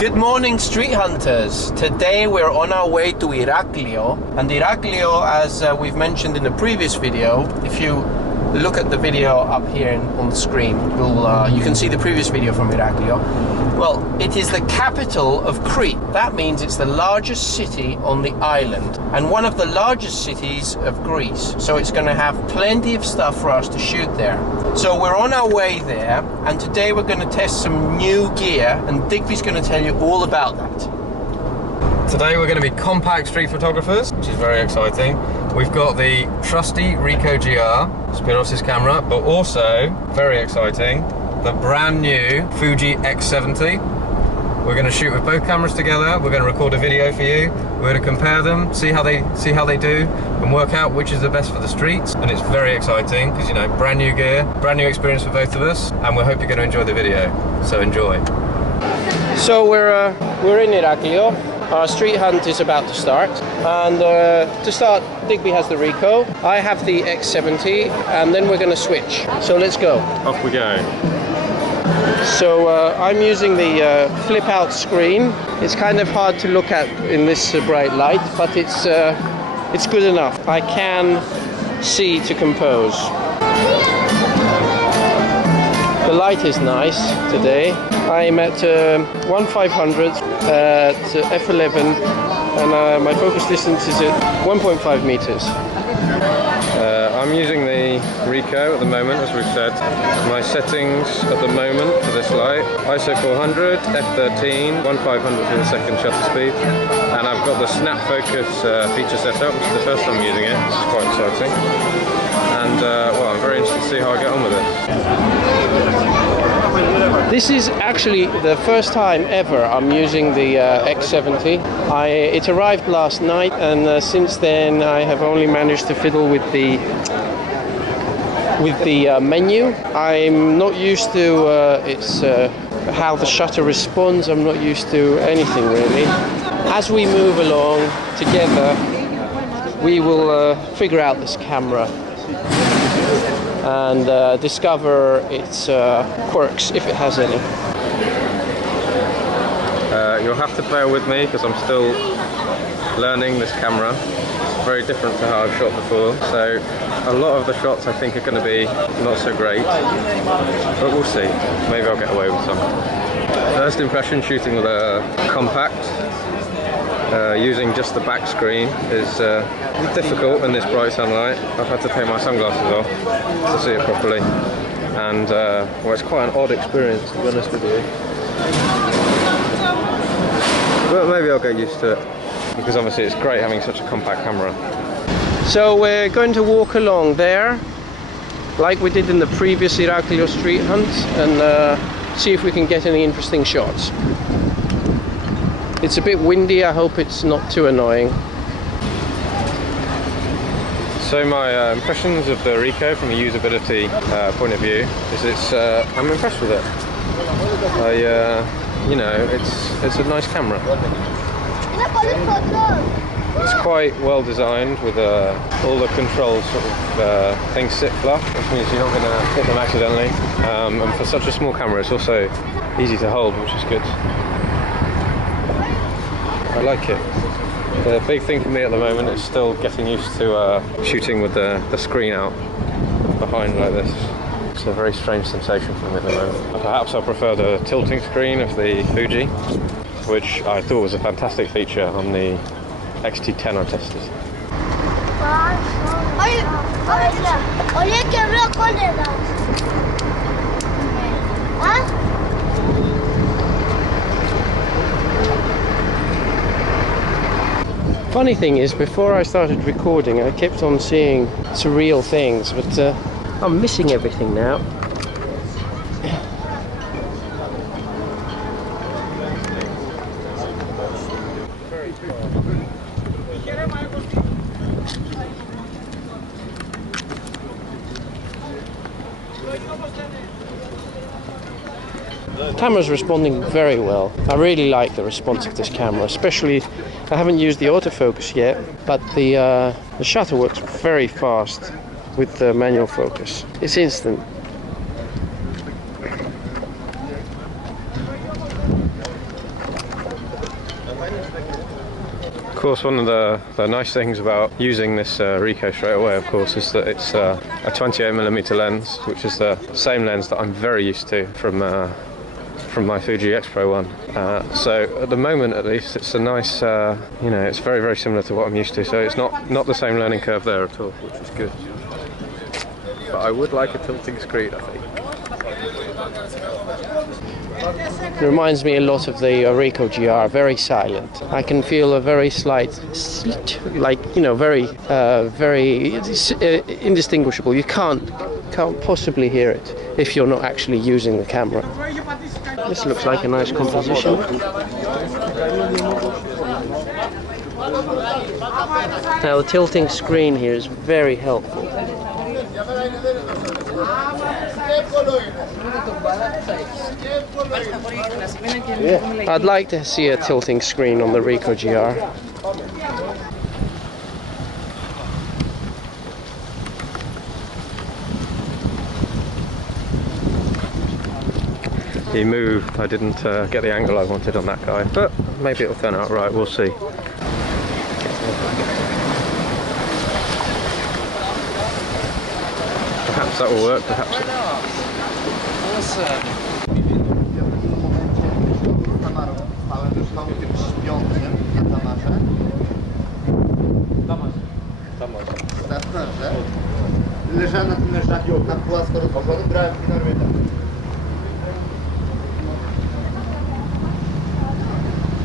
Good morning, street hunters. Today we're on our way to Iraklio, and Iraklio, as we've mentioned in the previous video, if you look at the video up here on the screen, you can see the previous video from Iraklio. Well, it is the capital of Crete. That means it's the largest city on the island and one of the largest cities of Greece. So it's going to have plenty of stuff for us to shoot there. So we're on our way there, and today we're going to test some new gear, and Digby's going to tell you all about that. Today we're going to be compact street photographers, which is very exciting. We've got the trusty Ricoh GR, Spyros' camera, but also, very exciting, the brand new Fuji X70. We're going to shoot with both cameras together. We're going to record a video for you. We're going to compare them, see how they do, and work out which is the best for the streets. And it's very exciting because, you know, brand new gear, brand new experience for both of us, and we hope you're going to enjoy the video. So enjoy. So we're in Iraklio. Our street hunt is about to start, and to start, Digby has the Ricoh, I have the X70, and then we're going to switch. So let's go. Off we go. So I'm using the flip-out screen. It's kind of hard to look at in this bright light, but it's good enough. I can see to compose. The light is nice today. I'm at 1/500 at f11, and my focus distance is at 1.5 meters. I'm using the Ricoh at the moment, as we've said. My settings at the moment for this light: ISO 400, f13, 1/500 for the second shutter speed, and I've got the snap focus feature set up, which is the first time I'm using it. It's quite exciting, and well, I'm very interested to see how I get on with it. This is actually the first time ever I'm using the X70. It arrived last night, and since then I have only managed to fiddle with the menu. I'm not used to how the shutter responds. I'm not used to anything really. As we move along together, we will figure out this camera and discover its quirks, if it has any. You'll have to bear with me because I'm still learning this camera. It's very different to how I've shot before, so a lot of the shots I think are going to be not so great, but we'll see. Maybe I'll get away with some. First impression shooting with a compact, using just the back screen is difficult in this bright sunlight. I've had to take my sunglasses off to see it properly, and well, it's quite an odd experience, to be honest with you, but maybe I'll get used to it, because obviously it's great having such a compact camera. So we're going to walk along there like we did in the previous Iraklio street hunt, and see if we can get any interesting shots. It's a bit windy. I hope it's not too annoying. So my impressions of the Ricoh from a usability point of view is I'm impressed with it. You know, it's a nice camera. It's quite well designed with all the controls sort of things sit flush, which means you're not going to hit them accidentally. And for such a small camera, it's also easy to hold, which is good. I like it. The big thing for me at the moment is still getting used to shooting with the screen out behind like this. It's a very strange sensation for me at the moment. Perhaps I prefer the tilting screen of the Fuji, which I thought was a fantastic feature on the X-T10 I tested. Funny thing is, before I started recording, I kept on seeing surreal things, but I'm missing everything now. The camera's responding very well. I really like the response of this camera, especially I haven't used the autofocus yet, but the shutter works very fast with the manual focus. It's instant. Of course, one of the nice things about using this Ricoh straight away, of course, is that it's a 28mm lens, which is the same lens that I'm very used to from my Fuji X Pro one. So at the moment, at least, it's a nice, you know, it's very, very similar to what I'm used to. So it's not the same learning curve there at all, which is good. But I would like a tilting screen, I think. It reminds me a lot of the Ricoh GR, very silent. I can feel a very slight, like, you know, very indistinguishable. You can't possibly hear it if you're not actually using the camera. This looks like a nice composition. Now the tilting screen here is very helpful. I'd like to see a tilting screen on the Ricoh GR. He moved. I didn't get the angle I wanted on that guy, but maybe it'll turn out right. We'll see. Perhaps that will work, perhaps it...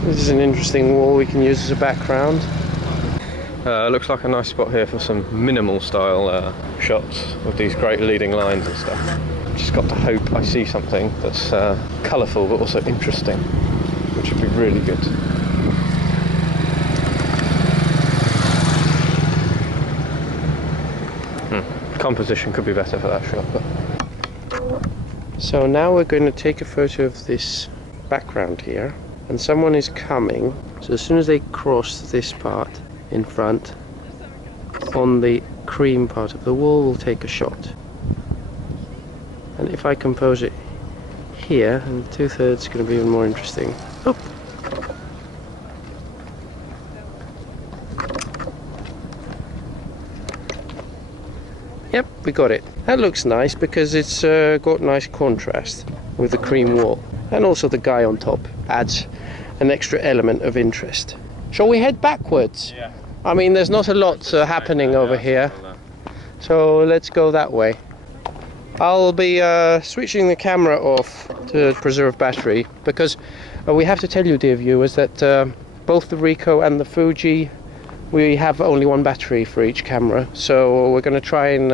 This is an interesting wall we can use as a background. Looks like a nice spot here for some minimal style shots with these great leading lines and stuff. Just got to hope I see something that's colourful but also interesting, which would be really good. Composition could be better for that shot. But... So now we're going to take a photo of this background here, and someone is coming. So as soon as they cross this part in front, on the cream part of the wall, we'll take a shot. And if I compose it here, and 2/3 is going to be even more interesting. Oop. Yep, we got it. That looks nice because it's got nice contrast with the cream wall. And also the guy on top adds an extra element of interest. Shall we head backwards? Yeah. I mean, there's not a lot happening over here. So let's go that way. I'll be switching the camera off to preserve battery because we have to tell you, dear viewers, that both the Ricoh and the Fuji, we have only one battery for each camera. So we're going to try and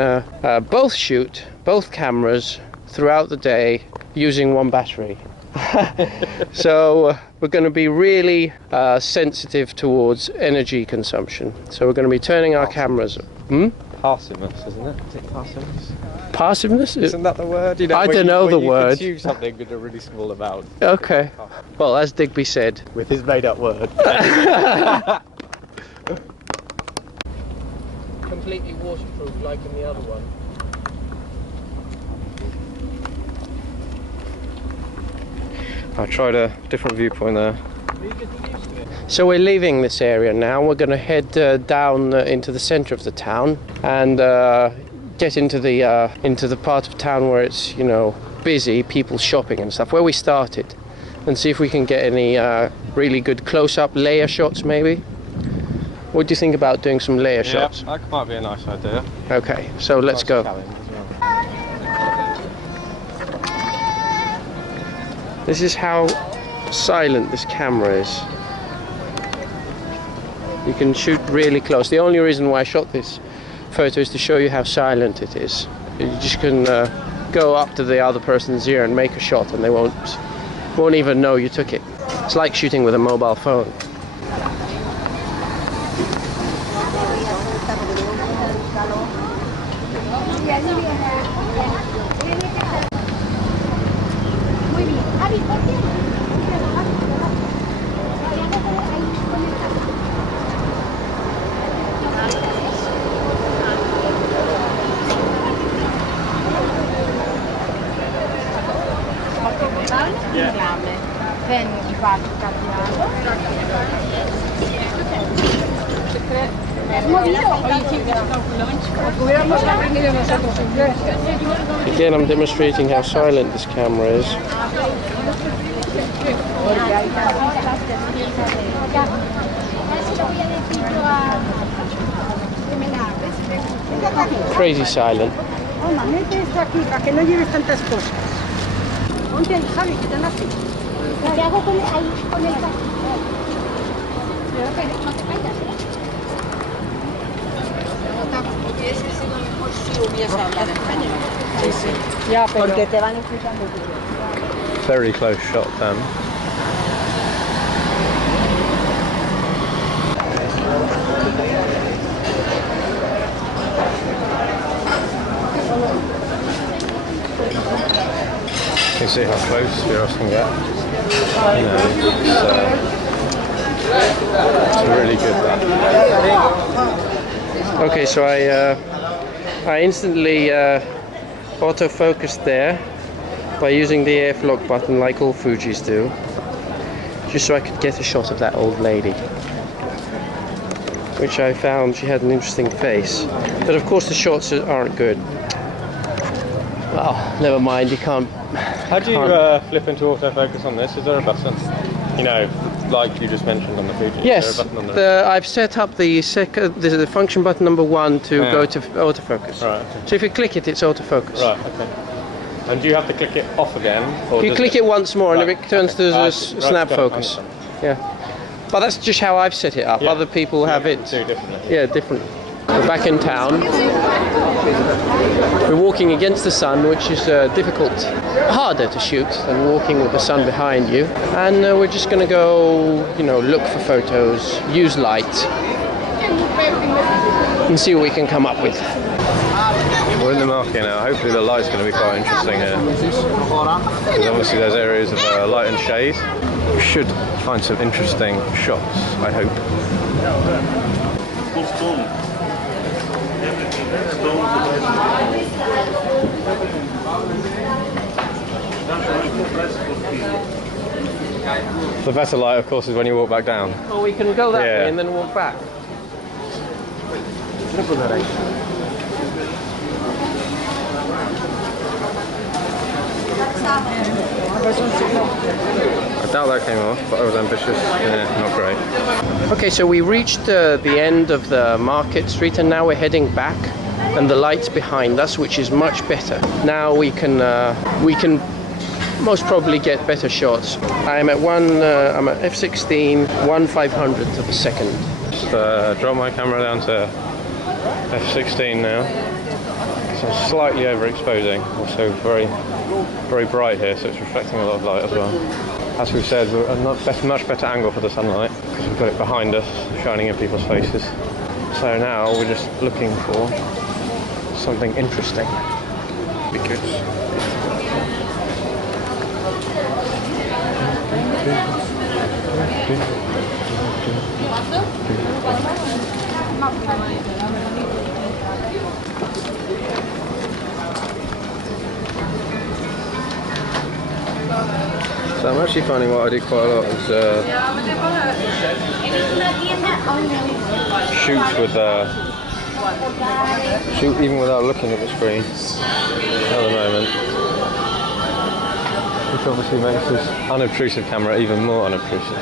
both shoot both cameras throughout the day using one battery. So we're going to be really sensitive towards energy consumption. So we're going to be turning our cameras. Parsimous, isn't it? Is it parsimous? Parsimous? Isn't that the word? You know, I don't know the word. You consume something in a really small amount. Okay. Well, as Digby said, with his made-up word. Completely waterproof, like in the other one. I tried a different viewpoint there. So we're leaving this area now. We're going to head down into the centre of the town and get into the part of town where it's, you know, busy, people shopping and stuff, where we started, and see if we can get any really good close-up layer shots, maybe. What do you think about doing some layer shots? That might be a nice idea. Okay, so let's go. This is how silent this camera is. You can shoot really close. The only reason why I shot this photo is to show you how silent it is. You just can go up to the other person's ear and make a shot and they won't even know you took it. It's like shooting with a mobile phone. Vieni, ti faccio cambiare. Again, I'm demonstrating how silent this camera is. Crazy silent. Very close shot then. You can see how close Spyros can get. You know, it's really good that. Okay, so I instantly autofocused there by using the AF lock button like all Fujis do, just so I could get a shot of that old lady, which I found she had an interesting face. But of course the shots aren't good. Well, never mind, you can't. How do you flip into autofocus on this? Is there a button? You know, like you just mentioned on the Fuji. Yes, is there a button on there? I've set up the function button number 1 to go to autofocus. Right, okay. So if you click it, it's autofocus. Right, okay. And do you have to click it off again? Or You click it once more and it turns to the snap right, focus. Yeah. But that's just how I've set it up. Yeah. Other people have it. Do differently. Yeah, different. We're back in town. We're walking against the sun, which is harder to shoot than walking with the sun behind you. And we're just going to go, you know, look for photos, use light, and see what we can come up with. We're in the market now. Hopefully the light's going to be quite interesting here. Because obviously there's areas of light and shade. We should find some interesting shots, I hope. The better light, of course, is when you walk back down. Well, we can go that way and then walk back. I doubt that came off, but I was ambitious. Yeah, not great. Okay, so we reached the end of the market street and now we're heading back, and the light's behind us, which is much better. Now we can most probably get better shots. I'm at f16 1/500th of a second. Just drop my camera down to f16 now. So I'm slightly overexposing. Also very bright here, so it's reflecting a lot of light as well. As we've said, we're at a much better angle for the sunlight because we've got it behind us, shining in people's faces. So now we're just looking for something interesting. Because so I'm actually finding what I do quite a lot is shoot even without looking at the screen at the moment, which obviously makes this unobtrusive camera even more unobtrusive.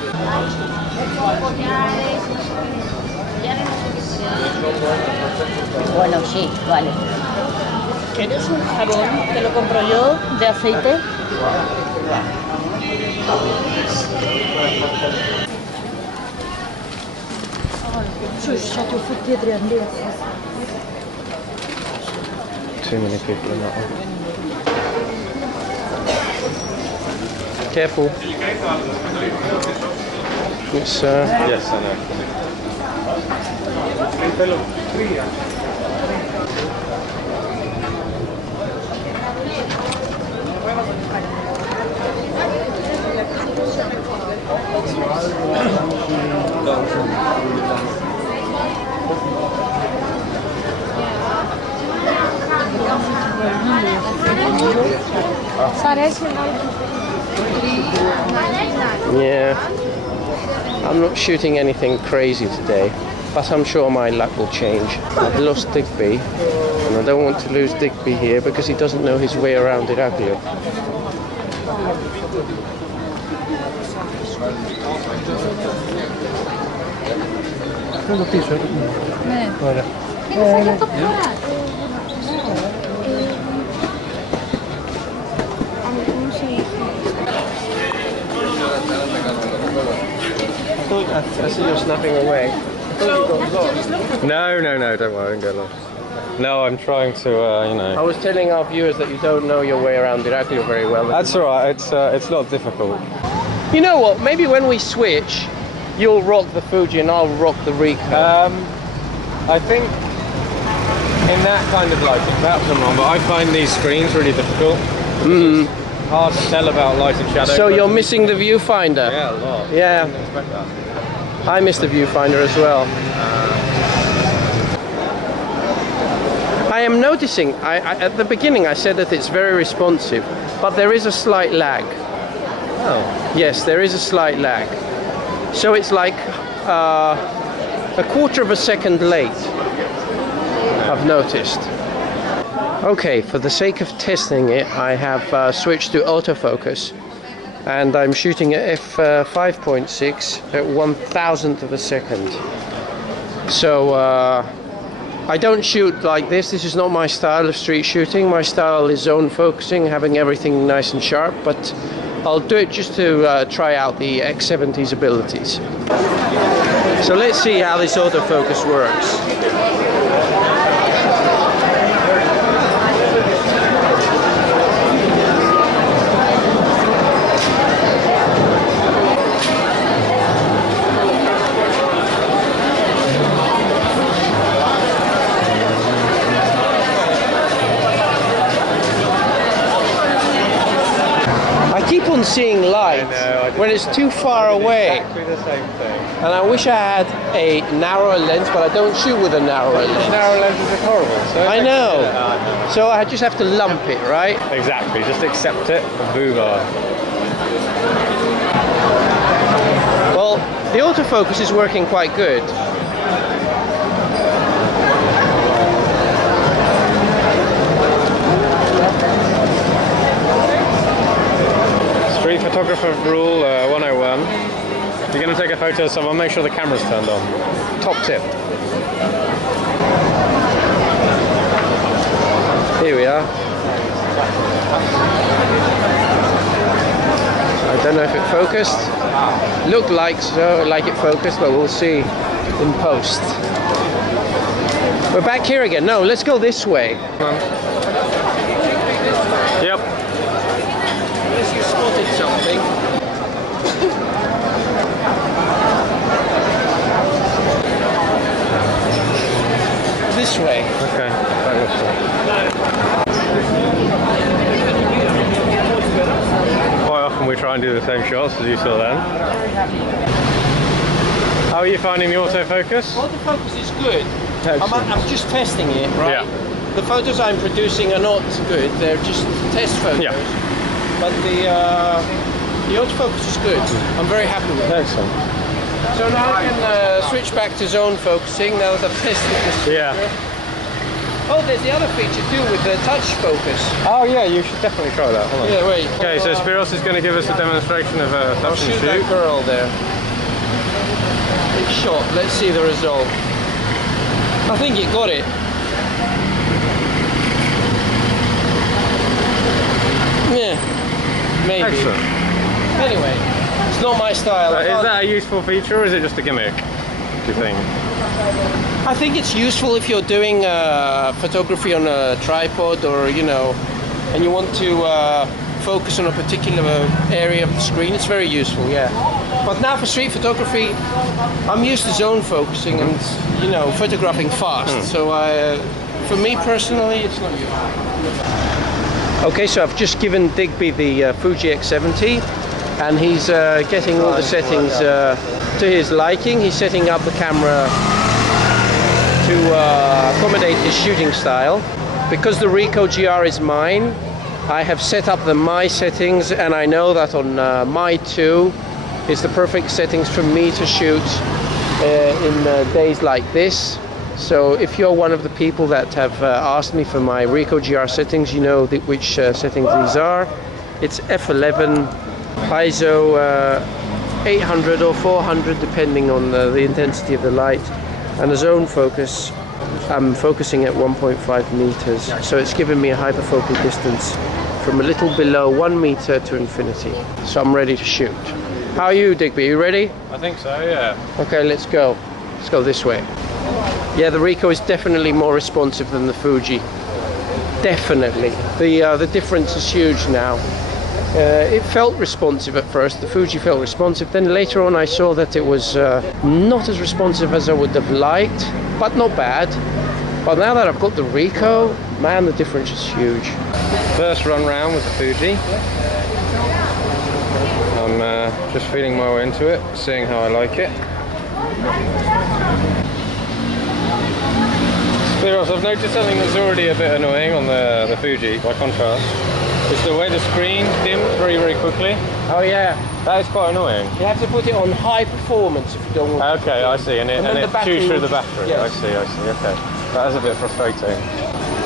Bueno, sí, vale. ¿Quieres un jabón? Te lo compro yo, de aceite. Too many people in that one. Careful. It's Yes, I know. yeah. I'm not shooting anything crazy today. but I'm sure my luck will change. I've lost Digby, and I don't want to lose Digby here because he doesn't know his way around Iraklio. I see you're snapping away. No, don't worry, don't get lost. No, I'm trying to, you know. I was telling our viewers that you don't know your way around Iraklio very well. That's alright, it's not difficult. You know what, maybe when we switch, you'll rock the Fuji and I'll rock the Ricoh. I think in that kind of lighting, perhaps I'm wrong, but I find these screens really difficult. It's hard to tell about light and shadow. So you're missing the viewfinder? Yeah, a lot. Yeah. I didn't expect that. I missed the viewfinder as well. I am noticing, at the beginning I said that it's very responsive, but there is a slight lag. Oh. Yes, there is a slight lag. So it's like a quarter of a second late, I've noticed. Okay, for the sake of testing it, I have switched to autofocus, and I'm shooting at f5.6 at 1,000th of a second. So I don't shoot like this. This is not my style of street shooting. My style is zone focusing, having everything nice and sharp, but I'll do it just to try out the X70's abilities. So let's see how this autofocus works. I keep on seeing light when it's too far away. Exactly the same thing. And I wish I had a narrower lens, but I don't shoot with a narrower lens. Narrow lenses are horrible. So I know. So I just have to lump it, right? Exactly, just accept it and move on. Well, the autofocus is working quite good. Street photographer rule 101. If you're going to take a photo of someone, make sure the camera's turned on. Top tip. Here we are. I don't know if it focused. Looked like it focused, but we'll see in post. We're back here again. No, let's go this way. Yep. Unless you spotted something. This way. Okay. Quite often we try and do the same shots as you saw then. How are you finding the autofocus? Autofocus is good. I'm just testing it, right? Yeah. The photos I'm producing are not good. They're just test photos. Yeah. But the autofocus is good. I'm very happy with it. Excellent. So now I can switch back to zone focusing now that I've tested this feature. Yeah. Oh, there's the other feature too with the touch focus. Oh yeah, you should definitely try that. Hold on. Yeah, wait. Okay, so Spyros is going to give us a demonstration of I'll touch and shoot shoot. that girl there. It's shot. Let's see the result. I think it got it. Yeah, maybe. Excellent. Anyway, it's not my style. Is that a useful feature or is it just a gimmick, do you think? I think it's useful if you're doing photography on a tripod, or and you want to focus on a particular area of the screen. It's very useful, yeah. But now for street photography, I'm used to zone focusing and photographing fast. So for me personally, it's not useful. Okay, so I've just given Digby the Fuji X70, and he's getting all the settings to his liking. He's setting up the camera to accommodate his shooting style. Because the Ricoh GR is mine, I have set up the My settings, and I know that on My 2 is the perfect settings for me to shoot in days like this. So if you're one of the people that have asked me for my Ricoh GR settings, you know which settings these are. It's f11, ISO 800 or 400 depending on the intensity of the light, and a zone focus. I'm focusing at 1.5 meters, so it's giving me a hyperfocal distance from a little below 1 meter to infinity. So I'm ready to shoot. How are you, Digby? You ready? I think so, yeah. Okay, let's go. Let's go this way. Yeah, the Ricoh is definitely more responsive than the Fuji. Definitely. The difference is huge now. It felt responsive at first. The Fuji felt responsive. Then later on I saw that it was not as responsive as I would have liked, but not bad. But now that I've got the Ricoh, man, the difference is huge. First run round with the Fuji. I'm just feeling my way into it, seeing how I like it. Spyros, I've noticed something that's already a bit annoying on the Fuji, by contrast. It's the way the screen dims very, very quickly. Oh yeah. That is quite annoying. You have to put it on high performance if you don't want Okay, I see, and it chews through the battery. Yes. I see, okay. That is a bit frustrating.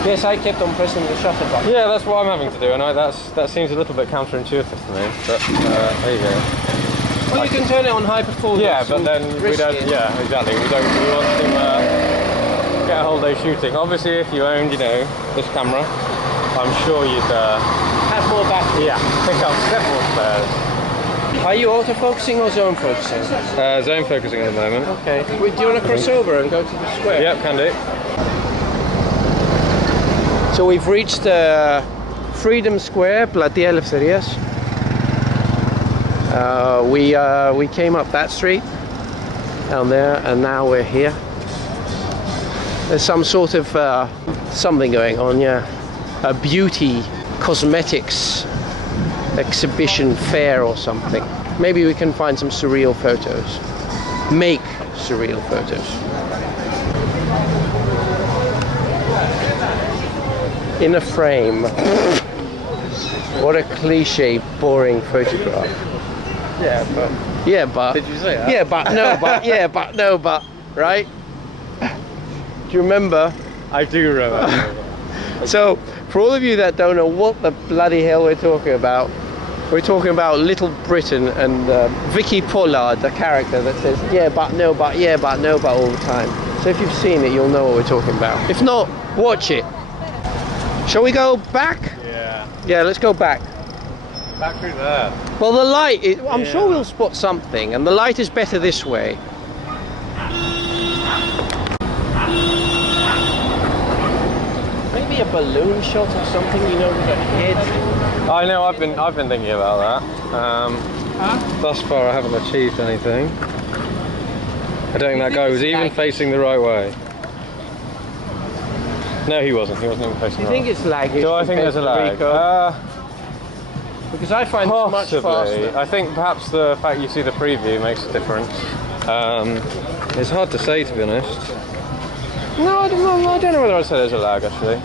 Yes, I kept on pressing the shutter button. Yeah, that's what I'm having to do, and that seems a little bit counterintuitive to me, but there you go. Well, you can turn it on high performance. Yeah, but then we don't, yeah, exactly, we want to get a whole day shooting. Obviously, if you owned, you know, this camera, I'm sure you'd have more battery. Yeah, pick up several spares. Are you autofocusing or zone focusing? Zone focusing at the moment. Okay. Wait, do you want to cross over and go to the square? Yep, can do. So we've reached Freedom Square, Platea Eleftherias. We came up that street down there, and now we're here. There's some sort of something going on, yeah. A beauty cosmetics exhibition fair or something. Maybe we can find some surreal photos. Make surreal photos. In a frame. What a cliche, boring photograph. Yeah, but... Yeah, but... Did you say that? Yeah, but, no, but, yeah, but, no, but, right? Do you remember? I do remember. So, for all of you that don't know what the bloody hell we're talking about Little Britain and Vicky Pollard, the character that says, yeah, but, no, but, yeah, but, no, but all the time. So if you've seen it, you'll know what we're talking about. If not, watch it. Shall we go back? Yeah. Yeah, let's go back. Back through there. Well, the light, I'm sure we'll spot something, and the light is better this way. Maybe a balloon shot or something, you know, with a head. I know, I've been thinking about that. Thus far I haven't achieved anything. I don't think that guy was even facing the right way. No, he wasn't even facing the right way. Do you think it's laggy? Do I think there's a lag? Because I find it much faster. I think perhaps the fact you see the preview makes a difference. It's hard to say, to be honest. No, I don't know whether I'd say there's a lag, actually.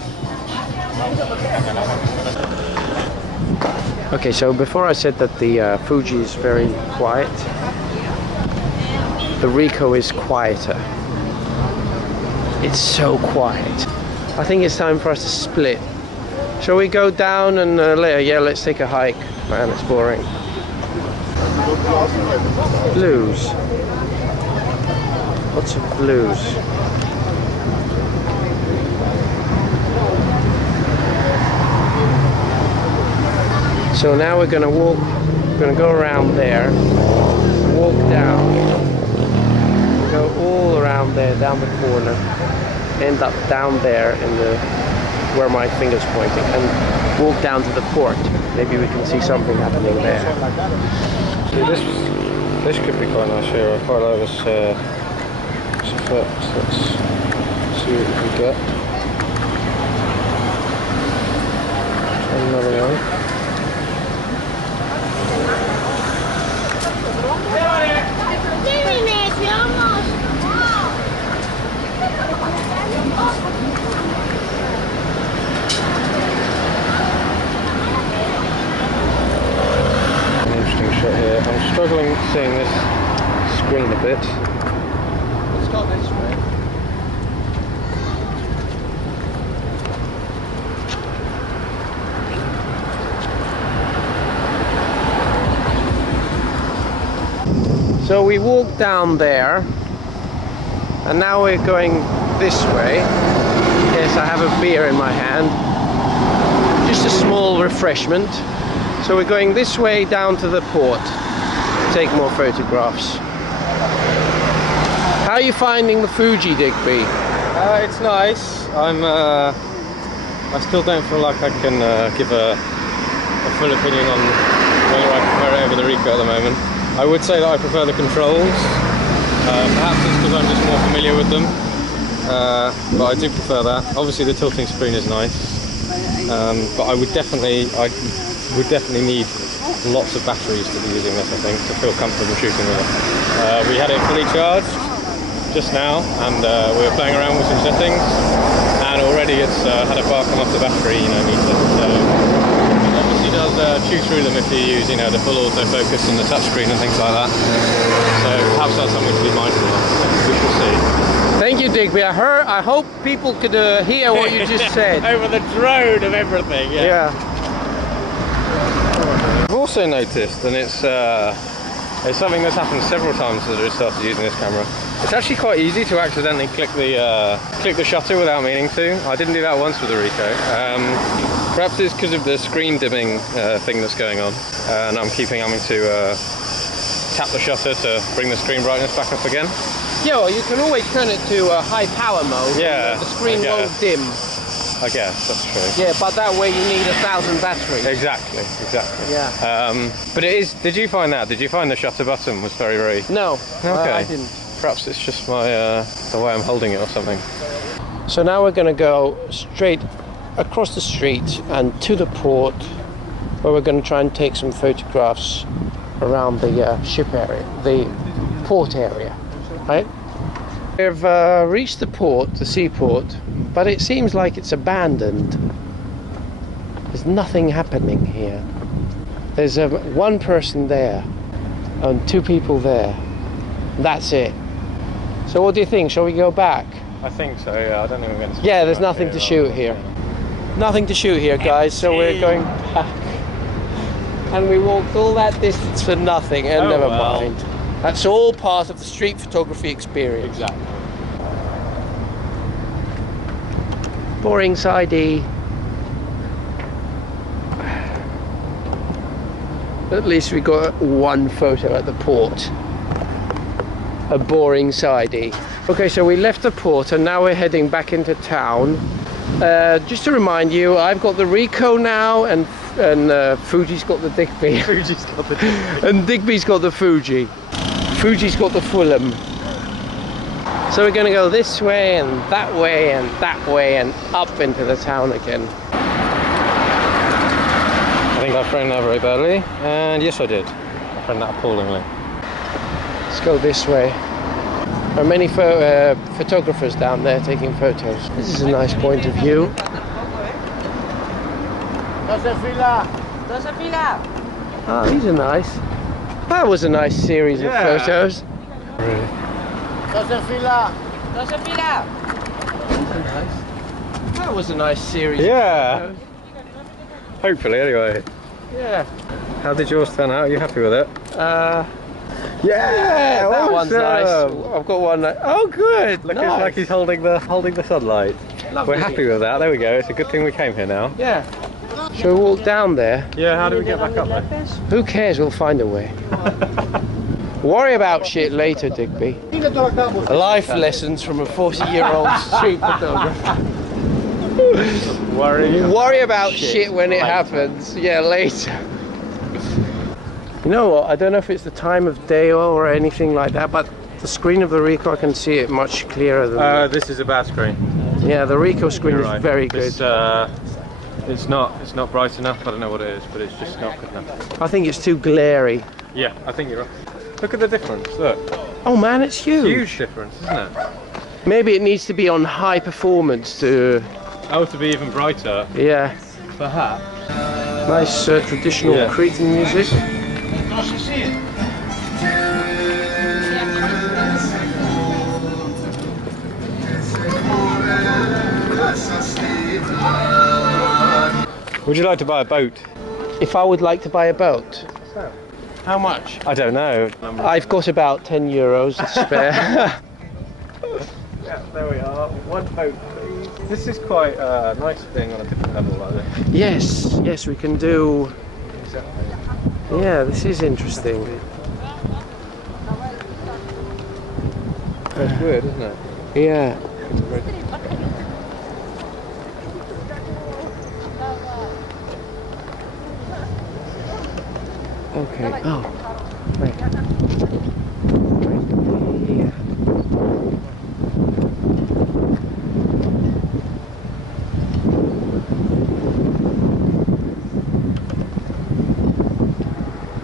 Okay, so before I said that the Fuji is very quiet, the Ricoh is quieter. It's so quiet. I think it's time for us to split. Shall we go down and later? Yeah, let's take a hike. Man, it's boring. Blues. Lots of blues. So now we're going to walk, we're going to go around there, walk down, go all around there, down the corner, end up down there in the, where my finger's pointing, and walk down to the port. Maybe we can see something happening there. See, this could be quite nice here. I quite like this effect. Let's see what we can get. Another one. An interesting shot here. I'm struggling seeing this screen a bit. let's go this way. So we walked down there, and now we're going this way. Yes, I have a beer in my hand. Just a small refreshment. So we're going this way down to the port to take more photographs. How are you finding the Fuji, Digby? It's nice. I still don't feel like I can give a full opinion on whether I prefer it over the Ricoh at the moment. I would say that I prefer the controls. Perhaps it's because I'm just more familiar with them. But I do prefer that. Obviously the tilting screen is nice. But I would definitely need lots of batteries to be using this, I think, to feel comfortable shooting with it. We had it fully charged just now, and we were playing around with some settings, and already it's had a bar come off the battery, meter. So it obviously does chew through them if you use, the full autofocus and the touchscreen and things like that. So perhaps that's something to be mindful of. We shall see. Thank you, Digby. I hope people could hear what you just said. Over the drone of everything. Yeah. I've also noticed, and it's something that's happened several times as I started using this camera. It's actually quite easy to accidentally click the shutter without meaning to. I didn't do that once with the Ricoh. Perhaps it's because of the screen dimming thing that's going on, and I'm keeping having to tap the shutter to bring the screen brightness back up again. Yeah, well, you can always turn it to high power mode. Yeah, and the screen won't dim. I guess that's true. Yeah, but that way you need 1,000 batteries. Exactly. Yeah. But it is. Did you find that? Did you find the shutter button was very? No. Okay. I didn't. Perhaps it's just my the way I'm holding it or something. So now we're going to go straight across the street and to the port, where we're going to try and take some photographs around the ship area, the port area, right? We've reached the port, the seaport, but it seems like it's abandoned. There's nothing happening here. There's one person there and 2 people there. That's it. So what do you think? Shall we go back? I think so, yeah. I don't think we're going to... Yeah, there's nothing to shoot here. Nothing to shoot here, guys, so we're going back. And we walked all that distance for nothing, and never mind. That's all part of the street photography experience. Exactly. Boring sidey. At least we got one photo at the port. A boring sidey. Okay, so we left the port and now we're heading back into town. Just to remind you, I've got the Ricoh now, and Fuji's got the Digby. Fuji's got the Digby. And Digby's got the Fuji. Fuji's got the Fullam. So we're going to go this way and that way and that way and up into the town again. I think I framed that very badly, and yes I did. I framed that appallingly. Let's go this way. There are many photographers down there taking photos. This is a nice point of view. Oh, these are nice. That was a nice series of photos. Really? That was a nice series. Yeah. Hopefully, anyway. Yeah. How did yours turn out? Are you happy with it? Yeah, that one's nice. I've got one. Oh, good. Look, nice. it's like he's holding the sunlight. Lovely. We're happy with that. There we go. It's a good thing we came here now. Yeah. Shall we walk down there? Yeah. How do we get back up there? Who cares? We'll find a way. Worry about shit later, Digby. Life lessons from a 40-year-old street photographer. Worry about shit when it happens. Yeah, later. You know what? I don't know if it's the time of day or anything like that, but the screen of the Ricoh, I can see it much clearer than this is a bad screen. Yeah, the Ricoh screen You're is right. very good. It's not bright enough. I don't know what it is, but it's just not good enough. I think it's too glary. Yeah, I think you're right. Look at the difference. Look. Oh man, it's huge. Huge difference, isn't it? Maybe it needs to be on high performance to... Oh, to be even brighter. Yeah. Perhaps. Nice traditional Cretan music. Would you like to buy a boat? If I would like to buy a boat. How much? I don't know. I've got about 10 euros to spare. Yeah, there we are. One boat, please. This is quite a nice thing on a different level, like this. Yes, yes, we can do. Exactly. Yeah, this is interesting. It's weird, isn't it? Yeah. Okay. Oh, wait. Here.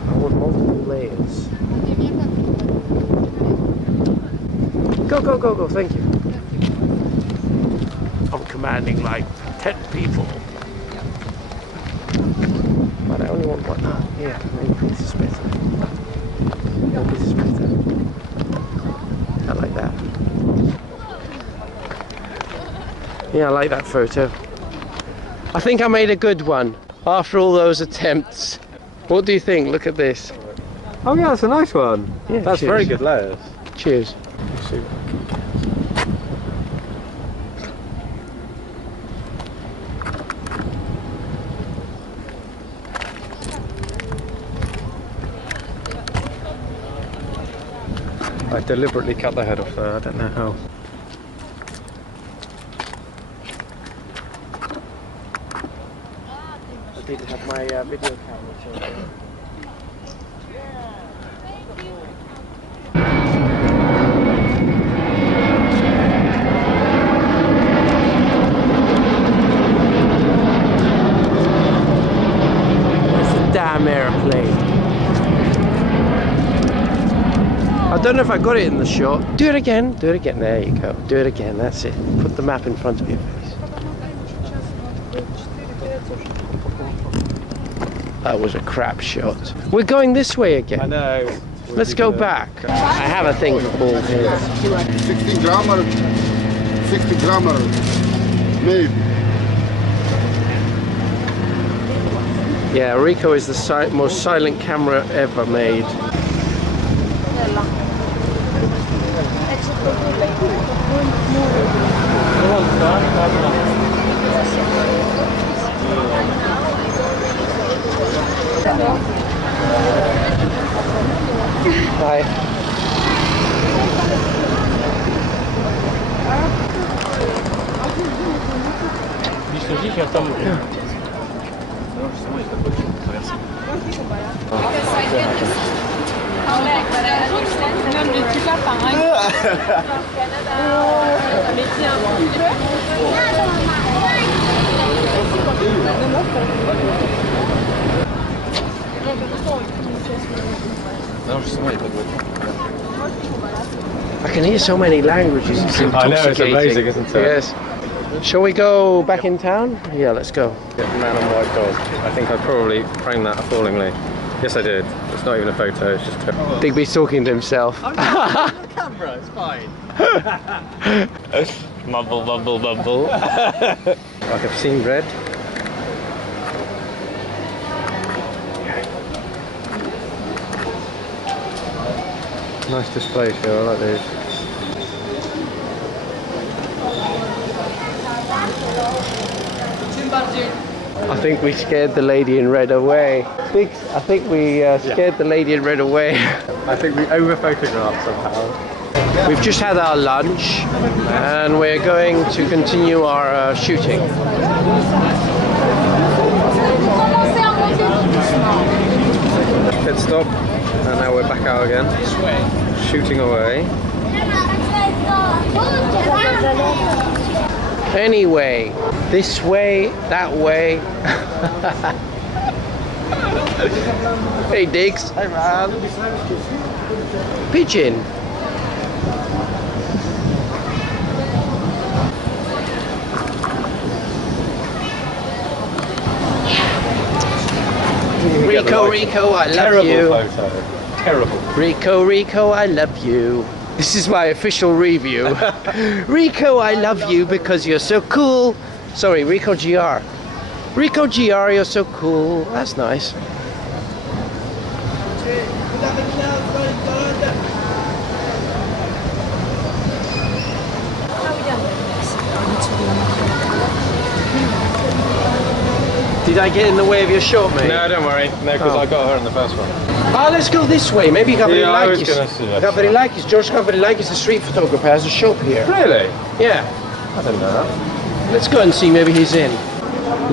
I want multiple layers. Go, go, go, go. Thank you. I'm commanding like 10 people. But I only want one. Yeah, maybe this is better. Maybe this is better. I like that. Yeah, I like that photo. I think I made a good one after all those attempts. What do you think? Look at this. Oh yeah, that's a nice one. Yeah, that's cheers. very good layers. Cheers. I deliberately cut the head off there, I don't know how. I did have my video camera turned on. Damn airplane. I don't know if I got it in the shot. Do it again, do it again. There you go. Do it again, that's it. Put the map in front of your face. That was a crap shot. We're going this way again. I know. Let's go back. I have a thing for bald heads. 60 grammar, 60 grammar, maybe. Yeah, Ricoh is the most silent camera ever made. Hi. I can hear so many languages. It's I know, it's intoxicating. amazing, isn't it? Yes. Shall we go back in town? Yeah, let's go. Man and white dog. I think I probably framed that appallingly. Yes, I did. It's not even a photo, it's just Digby's talking to himself. I'm not the camera, it's fine. Mumble, mumble, mumble. Like I've seen red. Nice displays here, I like these. I think we scared the lady in red away. I think we scared the lady in red away. I think we over-photographed somehow. We've just had our lunch and we're going to continue our shooting. Pit stop, and now we're back out again. Shooting away. Anyway, this way, that way. Hey Diggs. Hey man. Pigeon. Ricoh, I love you. Terrible photo. Terrible. Ricoh, I love you. This is my official review. Ricoh, I love you because you're so cool. Sorry, Ricoh GR. Ricoh GR, you're so cool. That's nice. Did I get in the way of your shot, mate? No, don't worry. No, because I got her in the first one. Oh, let's go this way. Maybe I was gonna suggest Gavrilakis, George Gavrilakis, the street photographer, has a shop here. Really? Yeah. I didn't know that. Let's go and see. Maybe he's in.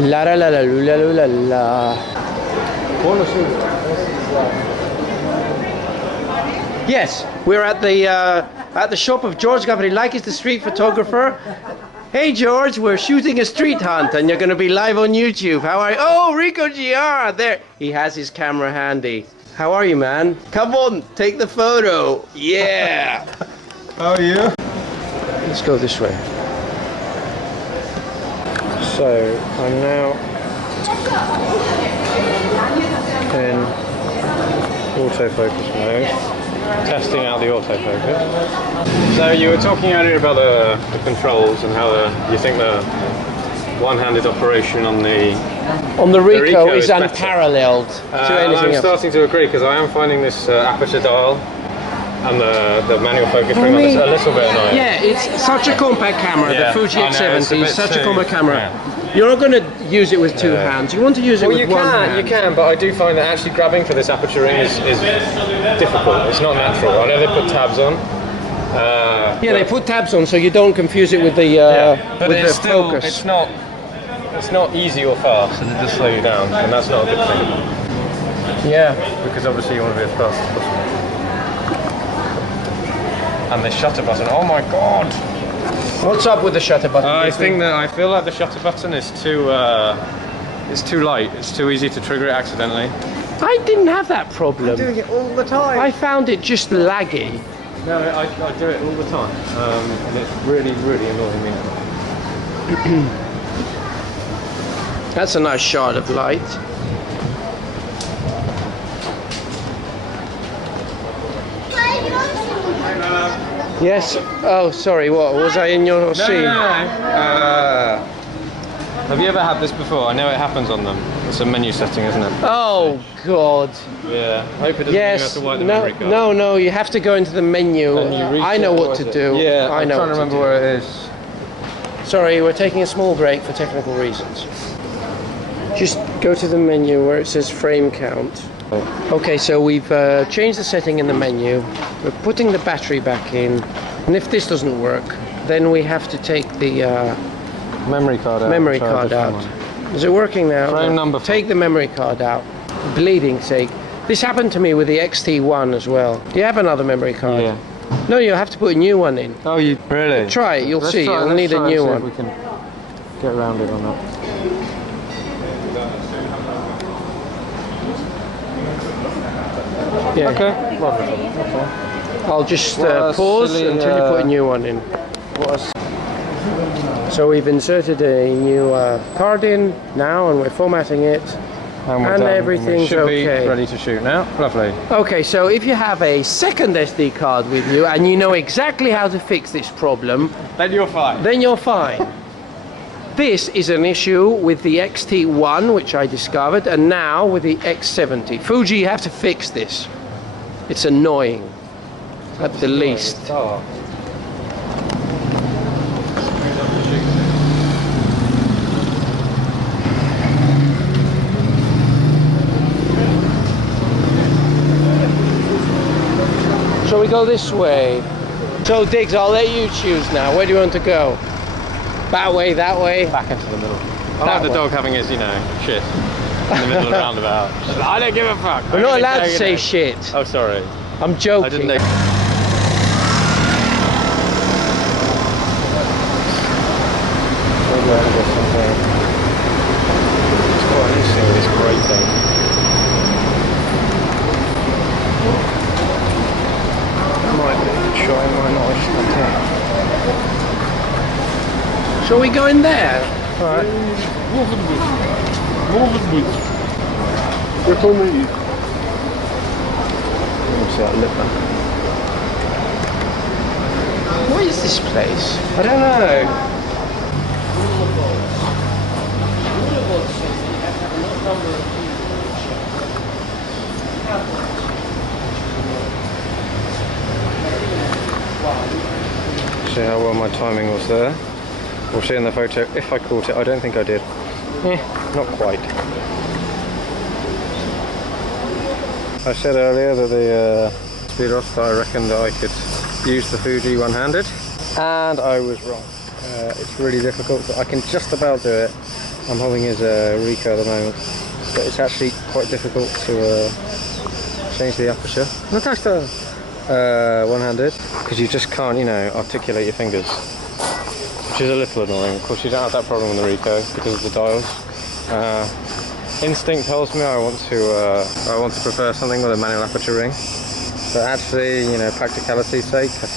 La la la la la la la la. Yes, we're at the shop of George Gavrilakis, the street photographer. Hey George, we're shooting a street hunt and you're going to be live on YouTube. How are you? Oh, Ricoh GR, there. He has his camera handy. How are you, man? Come on, take the photo. Yeah. How are you? Let's go this way. So, I'm now in autofocus mode. Testing out the autofocus. So you were talking earlier about the controls and how you think the one-handed operation on the Ricoh is better. unparalleled to anything I'm else. starting to agree because I am finding this aperture dial and the manual focus ring on this a little bit annoying. Yeah, it's such a compact camera. Yeah, The Fuji I know, X70 is such a compact camera. Yeah. You're not going to use it with two hands. You want to use it with one hand. You can, but I do find that actually grabbing for this aperture ring is difficult. It's not natural. I know they put tabs on. Yeah, they put tabs on so you don't confuse it with the but with it's the still, focus. It's not easy or fast, and it does slow you down, and that's not a good thing. Yeah. Because obviously you want to be as fast as possible. And the shutter button, oh my god! What's up with the shutter button? I feel like the shutter button is too it's too light. It's too easy to trigger it accidentally. I didn't have that problem. I'm doing it all the time. I found it just laggy. No, I do it all the time, and it's really, really annoying me. That's a nice shot of light. Yes. Oh, sorry. What was I in your scene? No. Have you ever had this before? I know it happens on them. It's a menu setting, isn't it? Oh God. Yeah. I hope it doesn't Yes. have to wipe the memory card. No. You have to go into the menu. I know what to do. Yeah. I know. I'm trying to remember where it is. Sorry, we're taking a small break for technical reasons. Just go to the menu where it says frame count. Okay, so we've changed the setting in the menu. We're putting the battery back in, and if this doesn't work, then we have to take the Memory card out. Is it working now? Frame number 4. Take the memory card out. Bleeding sake. This happened to me with the XT1 as well. Do you have another memory card? Yeah. No, you'll have to put a new one in. Oh, you really? Try it, you'll see. You'll need a new one. If we can get around it or not. Yeah. Okay. Wonderful. I'll just What a pause silly, until you put a new one in. So we've inserted a new card in now, and we're formatting it, and everything's should be okay. ready to shoot now. Lovely. Okay, so if you have a second SD card with you and you know exactly how to fix this problem, Then you're fine. then you're fine. This is an issue with the XT1, which I discovered, and now with the X70. Fuji, you have to fix this. It's annoying, at the least. Oh. Shall we go this way? So Diggs, I'll let you choose now. Where do you want to go? That way, that way? Back into the middle. I That like the way. dog having his, shit in the middle of the roundabout. I don't give a fuck. We're not allowed to say shit. Oh, sorry. I'm joking. I didn't know. It's quite interesting with this great thing. Might be a good shot, might not. I just can't tell. Shall we go in there? Alright. What is this place? I don't know. See how well my timing was there. We'll see in the photo if I caught it. I don't think I did. Not quite. I said earlier that the Spyros, that I reckoned that I could use the Fuji one-handed, and I was wrong. It's really difficult. I can just about do it. I'm holding his Ricoh at the moment, but it's actually quite difficult to change the aperture. One-handed, because you just can't, you know, articulate your fingers, which is a little annoying. Of course, you don't have that problem with the Ricoh because of the dials. Instinct tells me I want to prefer something with a manual aperture ring, but actually, you know, practicality's sake, I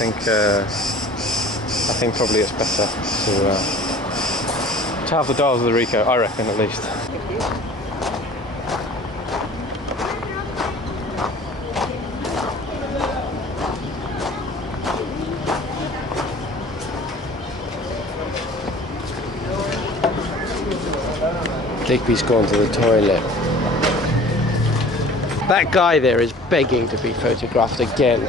think probably it's better to have the dials of the Ricoh. I reckon, at least. Digby's gone to the toilet. That guy there is begging to be photographed again.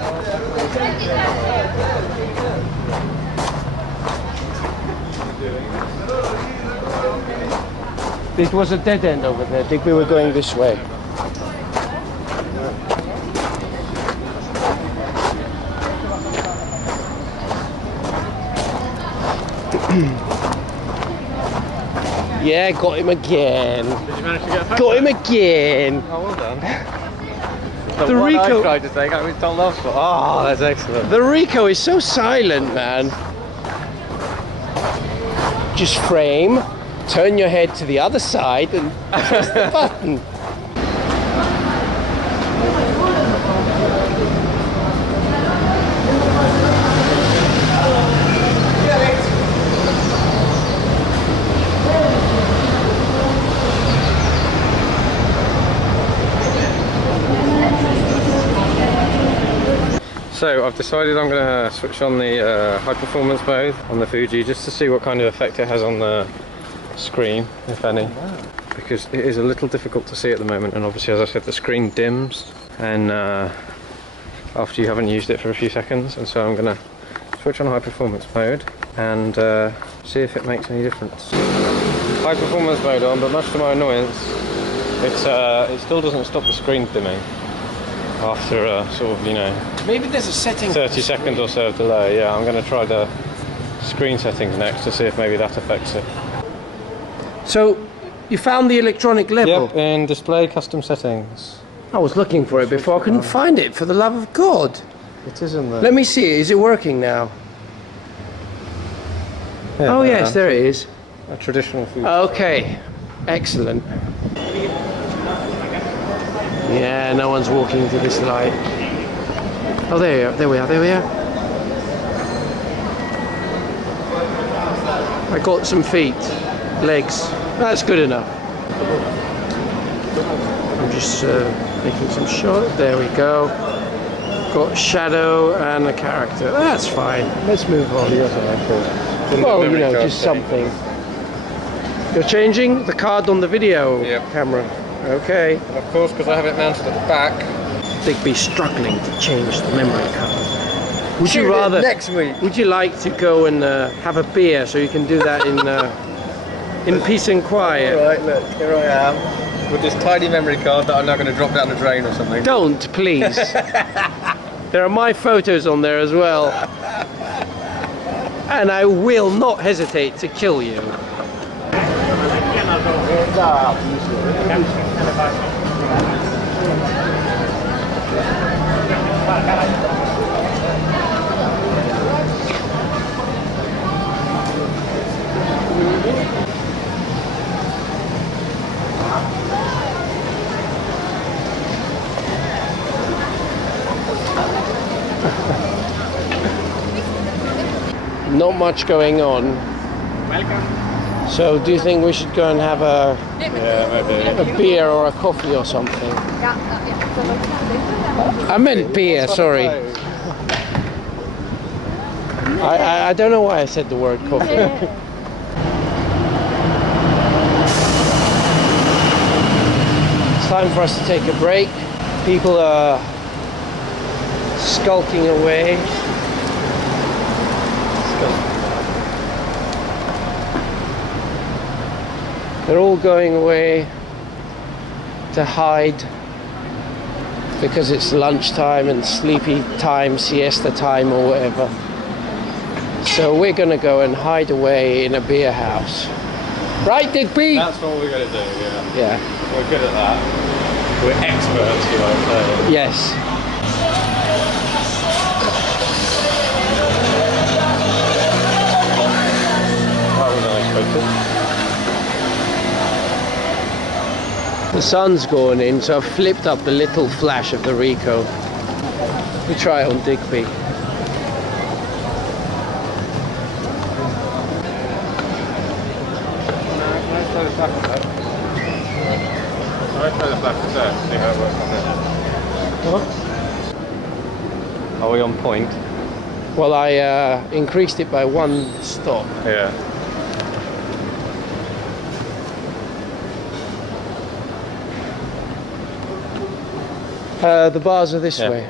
It was a dead end over there. Digby, we're going this way. Yeah, got him again. Did you manage to get a photo? Got him again. Oh, well done. The Ricoh. I tried to take, I was told off. Oh, that's excellent. The Ricoh is so silent, man. Just frame, turn your head to the other side, and press the button. So I've decided I'm going to switch on the high performance mode on the Fuji just to see what kind of effect it has on the screen, if any, because it is a little difficult to see at the moment, and obviously, as I said, the screen dims and after you haven't used it for a few seconds, and so I'm going to switch on high performance mode and see if it makes any difference. High performance mode on, but much to my annoyance, it still doesn't stop the screen dimming after a sort of, you know, Maybe there's a setting. 30 seconds or so of delay. Yeah, I'm going to try the screen settings next to see if maybe that affects it. So, you found the electronic level? Yep, in display custom settings. I was looking for it before, I couldn't find it, for the love of God. It is in there. Let me see, is it working now? Yeah, Oh yes, there it is. A traditional food. Okay, excellent. Yeah, no one's walking to this light. Oh, there we are. I got some feet, legs. That's good enough. I'm just making some shots. There we go. Got shadow and a character. That's fine. Let's move on. Well, you know, just something. You're changing the card on the video camera. Okay. And of course, because I have it mounted at the back. Digby's struggling to change the memory card. Would you rather next week? Would you like to go and have a beer so you can do that in peace and quiet? All right, look, here I am with this tiny memory card that I'm now going to drop down the drain or something. Don't, please. There are my photos on there as well, and I will not hesitate to kill you. Not much going on. Welcome. So do you think we should go and have a beer or a coffee or something? I meant beer, sorry. I don't know why I said the word coffee. It's time for us to take a break. People are skulking away. They're all going away to hide because it's lunchtime and sleepy time, siesta time or whatever. So we're gonna go and hide away in a beer house. Right, Digby? That's what we're going to do, yeah. Yeah. We're good at that. We're experts, you know. So. Yes. That was unexpected. The sun's going in, so I've flipped up the little flash of the Ricoh. We try it on Digby. Are we on point? Well, I increased it by 1 stop. Yeah. The bars are this Yeah. way.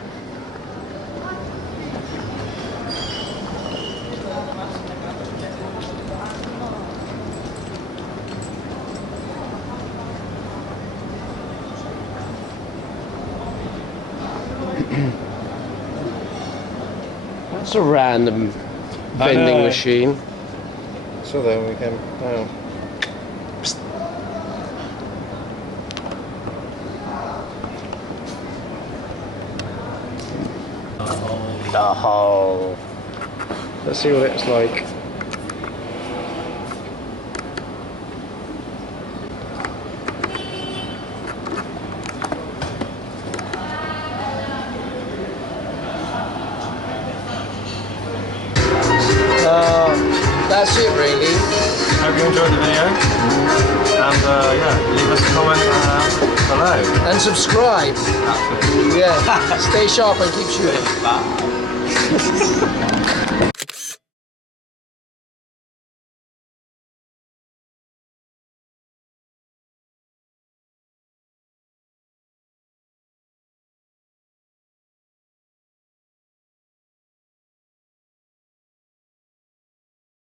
That's a random vending machine. So then we can. Oh. The hole. Let's see what it's like. That's it really. Hope you enjoyed the video. And yeah, leave us a comment below. And subscribe. Absolutely. Yeah. Stay sharp and keep shooting.